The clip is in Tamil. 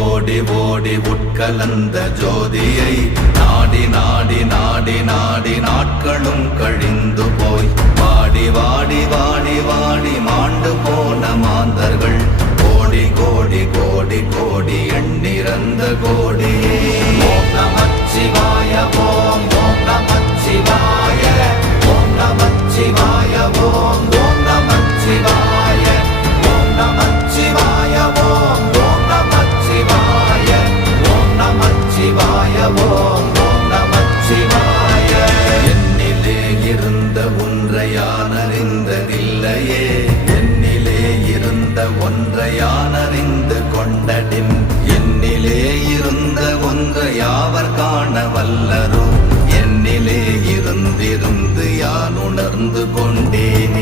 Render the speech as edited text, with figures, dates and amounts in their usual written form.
ஓடி ஓடி உட்கலந்த ஜோதியை நாடி நாடி நாடி நாடி நாட்களும் கழிந்து போய் வாடி வாடி வாடி வாடி மாண்டு போன மாந்தர்கள் கோடி கோடி கோடி கோடி எண்ணிறந்த கோடியே. ஓம் நமச்சிவாய ஓம் ஓம் நமச்சிவாய ஓம் நமச்சிவாய ஓம் ஓம் நமச்சிவாய ஓம் நமச்சிவாய ஓம் ஓம் நமச்சிவாய ஓம் நமச்சிவாய ஓம் ஓம் நமச்சிவாய. என்னிலே இருந்த ஒன்றை யான் அறிந்ததில்லையே, என்னிலே இருந்த ஒன்றை யான் அறிந்து கொண்டடின், என்னிலே இருந்த ஒன்றை யாவர் காண வல்லரோ, என்னிலே இருந்திருந்து யான் உணர்ந்து கொண்டேனே.